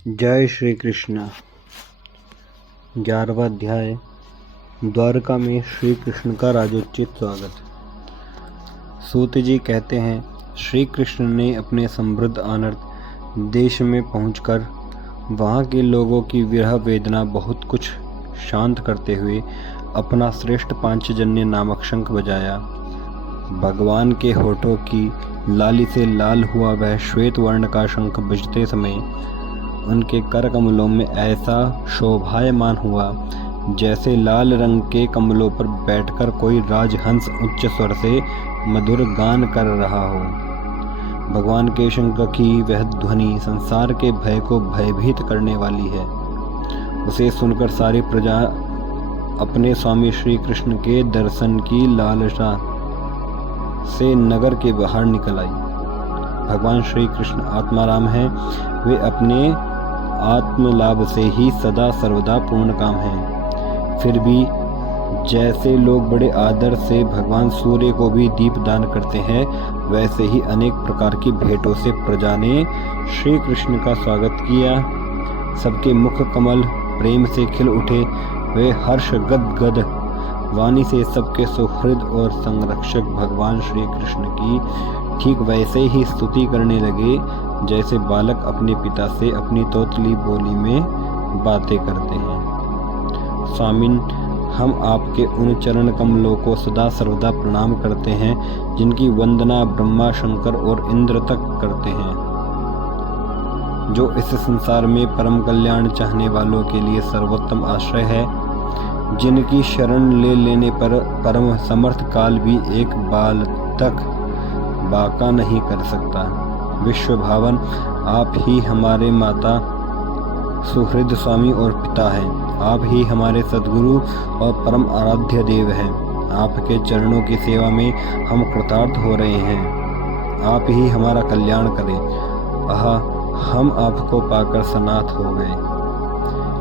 जय श्री कृष्ण। 11वां अध्याय। द्वारका में श्री कृष्ण का राजोचित स्वागत। सूत जी कहते हैं, श्री कृष्ण ने अपने समृद्ध अनर्थ देश में पहुंचकर वहां के लोगों की विरह वेदना बहुत कुछ शांत करते हुए अपना श्रेष्ठ पांचजन्य नामक शंख बजाया। भगवान के होठों की लाली से लाल हुआ वह श्वेत वर्ण का शंख बजते समय उनके कर कमलों में ऐसा शोभायमान हुआ जैसे लाल रंग के कमलों पर बैठकर कोई राजहंस उच्च स्वर से मधुर गान कर रहा हो। भगवान के शंख की वह ध्वनि संसार के भय को भयभीत करने वाली है। उसे सुनकर सारी प्रजा अपने स्वामी श्री कृष्ण के दर्शन की लालसा से नगर के बाहर निकल आई। भगवान श्री कृष्ण आत्माराम हैं। वे अपने आत्मलाभ से ही सदा सर्वदा पूर्ण काम हैं। फिर भी जैसे लोग बड़े आदर से भगवान सूर्य को भी दीप दान करते हैं, वैसे ही अनेक प्रकार की भेंटों से प्रजा ने श्री कृष्ण का स्वागत किया। सबके मुख कमल प्रेम से खिल उठे। वे हर्ष गद वाणी से सबके सुहृद और संरक्षक भगवान श्री कृष्ण की ठीक वैसे ही स्तुति करने लगे जैसे बालक अपने पिता से अपनी तोतली बोली में बातें करते हैं। स्वामिन, हम आपके उन चरण कमलों को सदा सर्वदा प्रणाम करते हैं जिनकी वंदना ब्रह्मा, शंकर और इंद्र तक करते हैं, जो इस संसार में परम कल्याण चाहने वालों के लिए सर्वोत्तम आश्रय है, जिनकी शरण ले लेने पर परम समर्थ काल भी एक बाल तक बाका नहीं कर सकता। विश्व भावन, आप ही हमारे माता सुहृद स्वामी और पिता हैं। आप ही हमारे सद्गुरु और परम आराध्य देव हैं। आपके चरणों की सेवा में हम कृतार्थ हो रहे हैं। आप ही हमारा कल्याण करें। आहा, हम आपको पाकर सनाथ हो गए,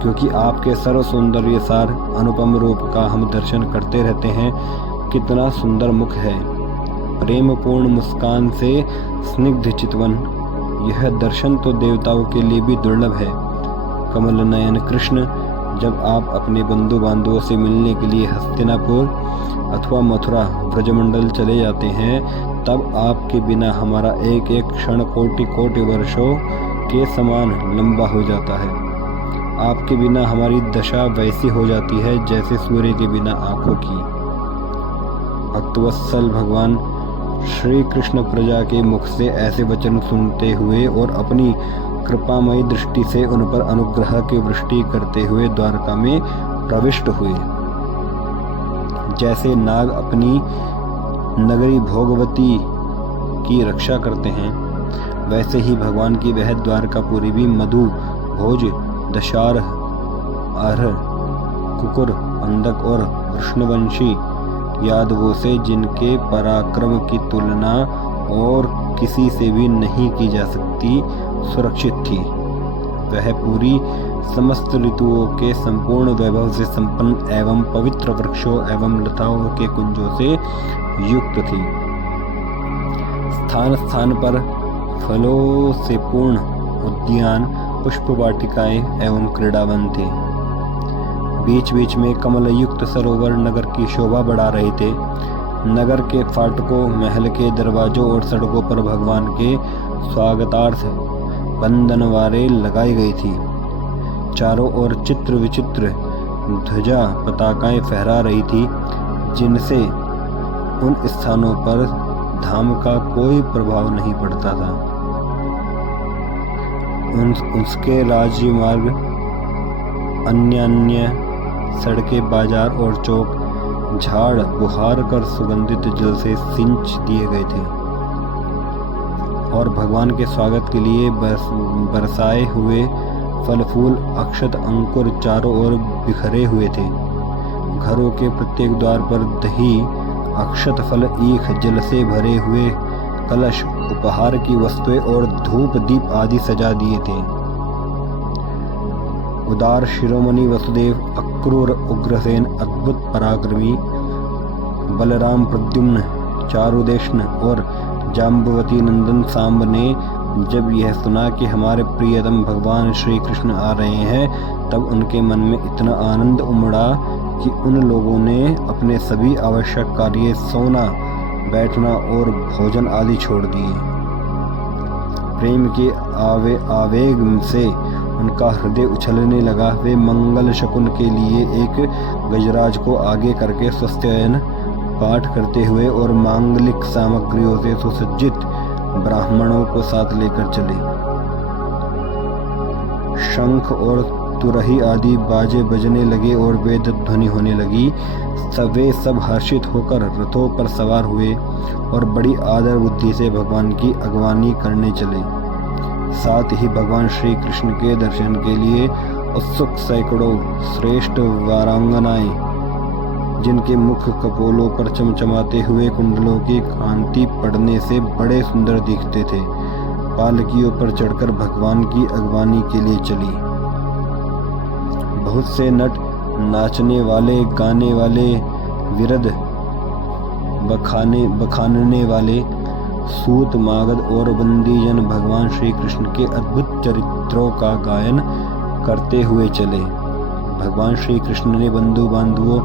क्योंकि आपके सर्व सौंदर्य सार अनुपम रूप का हम दर्शन करते रहते हैं। कितना सुंदर मुख है, प्रेम पूर्ण मुस्कान से स्निग्ध चितवन। यह दर्शन तो देवताओं के लिए भी दुर्लभ है। कमल नयन कृष्ण, जब आप अपने बंधु बांधवों से मिलने के लिए हस्तिनापुर अथवा मथुरा ब्रजमंडल चले जाते हैं, तब आपके बिना हमारा एक एक क्षण कोटि कोटि वर्षों के समान लंबा हो जाता है। आपके बिना हमारी दशा वैसी हो जाती है जैसे सूर्य के बिना आंखों की। भक्तवत्सल भगवान श्री कृष्ण प्रजा के मुख से ऐसे वचन सुनते हुए और अपनी कृपामयी दृष्टि से उन पर अनुग्रह की वृष्टि करते हुए द्वारका में प्रविष्ट हुए। जैसे नाग अपनी नगरी भोगवती की रक्षा करते हैं, वैसे ही भगवान की वह द्वारकापुरी भी मधु, भोज, दशारह, आर्ह, कुकुर, अंधक और कृष्णवंशी यादवों से, जिनके पराक्रम की तुलना और किसी से भी नहीं की जा सकती, सुरक्षित थी। वह पूरी समस्त ऋतुओं के संपूर्ण वैभव से संपन्न एवं पवित्र वृक्षों एवं लताओं के कुंजों से युक्त थी। स्थान स्थान पर फलों से पूर्ण उद्यान, पुष्प वाटिकाएं एवं क्रीड़ावन थे। बीच बीच में कमल युक्त सरोवर नगर की शोभा बढ़ा रहे थे। नगर के फाटकों, महल के दरवाजों और सड़कों पर भगवान के स्वागतार्थ बंधनवारें लगाई गई थी। चारों ओर चित्र विचित्र ध्वजा पताकाएं फहरा रही थी, जिनसे उन स्थानों पर धाम का कोई प्रभाव नहीं पड़ता था। उसके राज्य मार्ग, अन्य सड़कें, बाजार और चौक झाड़ बुहार कर सुगंधित जल से सिंच दिए गए थे और भगवान के स्वागत के लिए बरसाए हुए फल फूल, अक्षत, अंकुर चारों ओर बिखरे हुए थे। घरों के प्रत्येक द्वार पर दही, अक्षत फल, ईख, जल से भरे हुए कलश, उपहार की वस्तुएं और धूप दीप आदि सजा दिए थे। उदार शिरोमणि वसुदेव, अक्रूर उग्रसेन, अद्भुत पराक्रमी बलराम, प्रद्युम्न, चारुदेशन और जाम्बवती नंदन सांब ने जब यह सुना कि हमारे प्रियतम भगवान श्री कृष्ण आ रहे हैं, तब उनके मन में इतना आनंद उमड़ा कि उन लोगों ने अपने सभी आवश्यक कार्य, सोना, बैठना और भोजन आदि छोड़ दिए। प्रेम के आवेग से उनका हृदय उछलने लगा। वे मंगल शकुन के लिए एक गजराज को आगे करके स्वस्त्ययन पाठ करते हुए और मांगलिक सामग्रियों से सुसज्जित ब्राह्मणों को साथ लेकर चले। शंख और तुरही आदि बाजे बजने लगे और वेद ध्वनि होने लगी। वे सब हर्षित होकर रथों पर सवार हुए और बड़ी आदर बुद्धि से भगवान की अगवानी करने चले। साथ ही भगवान श्री कृष्ण के दर्शन के लिए उत्सुक सैकड़ों श्रेष्ठ वारांगनाएं, जिनके मुख कपोलों पर चमचमाते हुए कुंडलों की कांति पड़ने से बड़े सुंदर दिखते थे, पालकियों पर चढ़कर भगवान की अगवानी के लिए चली। बहुत से नट, नाचने वाले, गाने वाले, विरध, बखानने वाले, सूत, मागध और बंदीजन भगवान श्री कृष्ण के अद्भुत चरित्रों का गायन करते हुए चले। भगवान श्री कृष्ण ने बंधु बांधवों,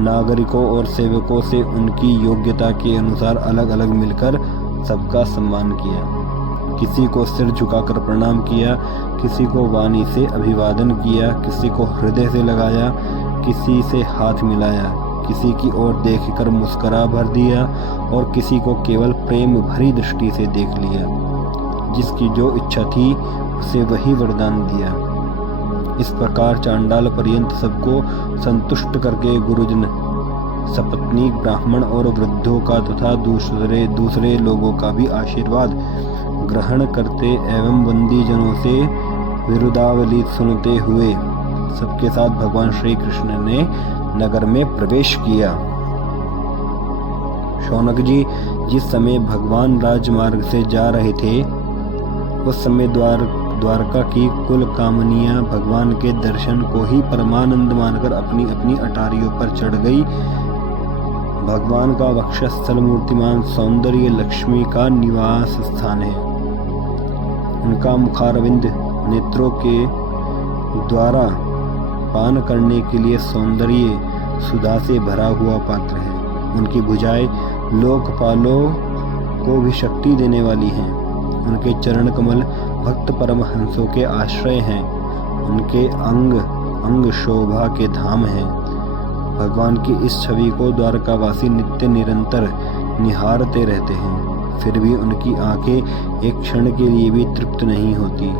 नागरिकों और सेवकों से उनकी योग्यता के अनुसार अलग अलग मिलकर सबका सम्मान किया। किसी को सिर झुकाकर प्रणाम किया, किसी को वाणी से अभिवादन किया, किसी को हृदय से लगाया, किसी से हाथ मिलाया, किसी की ओर देखकर मुस्कुरा भर दिया और किसी को केवल प्रेम भरी दृष्टि से देख लिया। जिसकी जो इच्छा थी उसे वही वरदान दिया। इस प्रकार चांडाल पर्यंत सबको संतुष्ट करके गुरुजन, सपत्नीक, ब्राह्मण और वृद्धों का तथा दूसरे लोगों का भी आशीर्वाद ग्रहण करते एवं बंदी जनों से विरुदावली सुनते हुए सबके साथ भगवान श्री कृष्ण ने नगर में प्रवेश किया। शौनक जी जिस समय भगवान राजमार्ग से जा रहे थे, उस समय द्वारका की कुल कामनियां भगवान के दर्शन को ही परमानंद मानकर अपनी अपनी अटारियों पर चढ़ गई। भगवान का वक्षस्थल मूर्तिमान सौंदर्य लक्ष्मी का निवास स्थान है। उनका मुखारविंद नेत्रों के द्वारा पान करने के लिए सौंदर्य सुधा से भरा हुआ पात्र है। उनकी भुजाएं लोकपालों को भी शक्ति देने वाली हैं। उनके चरण कमल भक्त परमहंसों के आश्रय हैं। उनके अंग अंग शोभा के धाम हैं। भगवान की इस छवि को द्वारकावासी नित्य निरंतर निहारते रहते हैं, फिर भी उनकी आंखें एक क्षण के लिए भी तृप्त नहीं होती।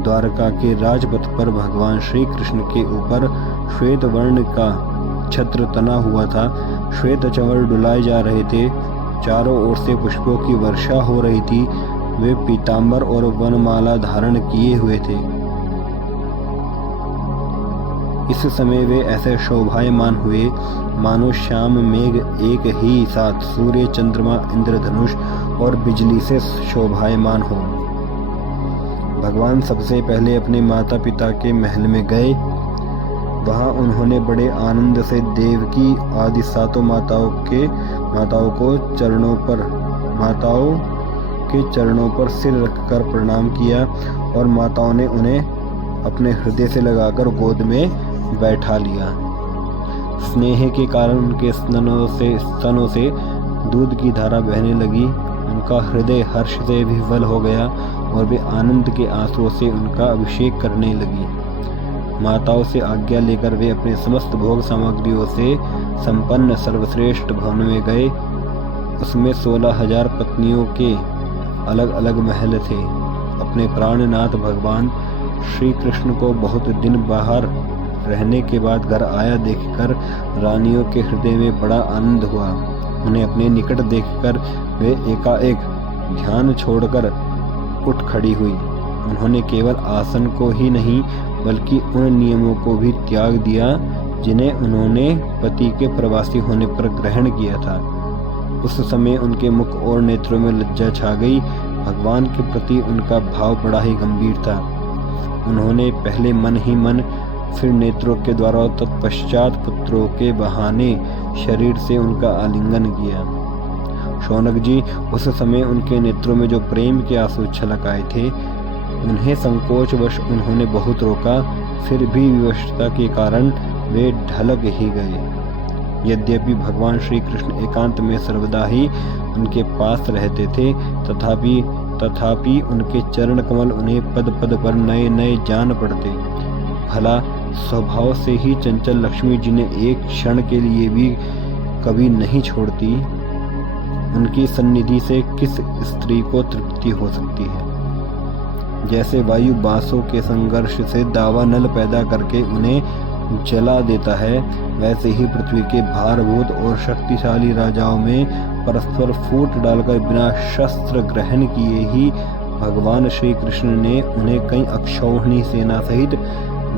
द्वारका के राजपथ पर भगवान श्री कृष्ण के ऊपर श्वेत वर्ण का छत्र तना हुआ था। श्वेत चंवर डुलाए जा रहे थे। चारों ओर से पुष्पों की वर्षा हो रही थी। वे पीतांबर और वनमाला धारण किए हुए थे। इस समय वे ऐसे शोभायमान हुए मानो श्याम मेघ एक ही साथ सूर्य, चंद्रमा, इंद्रधनुष और बिजली से शोभायमान हो। भगवान सबसे पहले अपने माता पिता के महल में गए। वहां उन्होंने बड़े आनंद से देवकी आदि सातों माताओं के चरणों पर सिर रखकर प्रणाम किया और माताओं ने उन्हें अपने हृदय से लगाकर गोद में बैठा लिया। स्नेह के कारण उनके स्तनों से दूध की धारा बहने लगी। उनका हृदय हर्ष से विह्वल हो गया और वे आनंद के आंसुओं से उनका अभिषेक करने लगी। माताओं से आज्ञा लेकर वे अपने समस्त भोग सामग्रियों से संपन्न सर्वश्रेष्ठ भवन में गए। उसमें 16,000 पत्नियों के अलग अलग महल थे। अपने प्राणनाथ भगवान श्री कृष्ण को बहुत दिन बाहर रहने के बाद घर आया देखकर रानियों के हृदय में बड़ा आनंद हुआ। उन्हें अपने निकट देखकर वे एकाएक ध्यान छोड़कर उठ खड़ी हुई। उन्होंने केवल आसन को ही नहीं बल्कि उन नियमों को भी त्याग दिया जिन्हें उन्होंने पति के प्रवासी होने पर ग्रहण किया था। उस समय उनके मुख और नेत्रों में लज्जा छा गई। भगवान के प्रति उनका भाव बड़ा ही गंभीर था। उन्होंने पहले मन ही मन, फिर नेत्रों के द्वारा, तत्पश्चात पुत्रों के बहाने शरीर से उनका आलिंगन किया। शौनक जी, उस समय उनके नेत्रों में जो प्रेम के आंसू छलक आए थे, उन्हें संकोचवश उन्होंने बहुत रोका, फिर भी विवशता के कारण वे ढलक ही गए। यद्यपि भगवान श्री कृष्ण एकांत में सर्वदा ही उनके पास रहते थे, तथापि उनके चरण कमल उन्हें पद पद पर नए नए जान पड़ते। भला स्वभाव से ही चंचल लक्ष्मी जी ने एक क्षण के लिए भी कभी नहीं छोड़ती। उनकी सन्निधि से किस स्त्री को तृप्ति हो सकती है। जैसे वायु बांसों के संघर्ष से दावानल पैदा करके उन्हें जला देता है, वैसे ही पृथ्वी के भारभूत और शक्तिशाली राजाओं में परस्पर फूट डालकर बिना शस्त्र ग्रहण किए ही भगवान श्री कृष्ण ने उन्हें कई अक्षौहिणी सेना सहित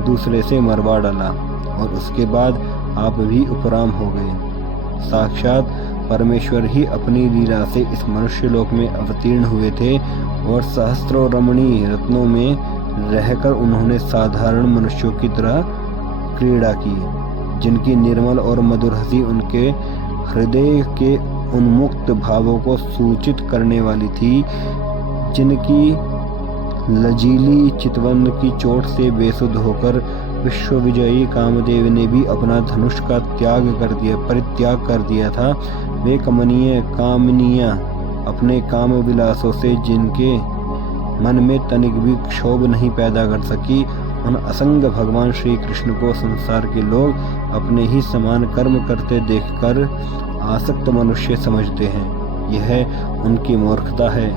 दूसरे से मरवा डाला और उसके बाद आप भी उपराम हो गए। साक्षात परमेश्वर ही अपनी लीला से इस मनुष्य लोक में अवतीर्ण हुए थे और सहस्त्रों रमणीय रत्नों में रहकर उन्होंने साधारण मनुष्यों की तरह क्रीड़ा की, जिनकी निर्मल और मधुर हंसी उनके हृदय के उन्मुक्त भावों को सूचित करने वाली थी, जिनकी लजीली चितवन की चोट से होकर विश्व विजयी कामदेव ने भी अपना धनुष का परित्याग कर दिया था। वे कमनीय कामनियां अपने काम विलासों से जिनके मन में तनिक भी क्षोभ नहीं पैदा कर सकी, उन असंग भगवान श्री कृष्ण को संसार के लोग अपने ही समान कर्म करते देखकर आसक्त मनुष्य समझते हैं। यह उनकी मूर्खता है।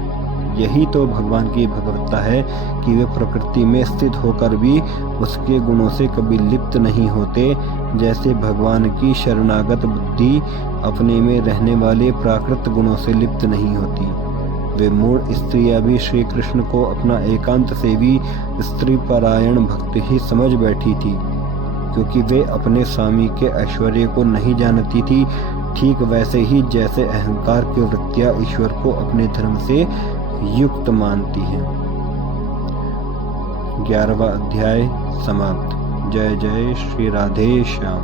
यही तो भगवान की भगवत्ता है कि वे प्रकृति में स्थित होकर भी उसके गुणों से कभी लिप्त नहीं होते, जैसे भगवान की शरणागत बुद्धि अपने में रहने वाले प्राकृत गुणों से लिप्त नहीं होती। वे मूढ़ स्त्रियां भी श्री कृष्ण को अपना एकांत से भी स्त्री परायण भक्त ही समझ बैठी थी, क्योंकि वे अपने स्वामी के ऐश्वर्य को नहीं जानती थी, ठीक वैसे ही जैसे अहंकार की वृत्तियां ईश्वर को अपने धर्म से युक्त मानती हैं। 11वां अध्याय समाप्त। जय जय श्री राधे श्याम।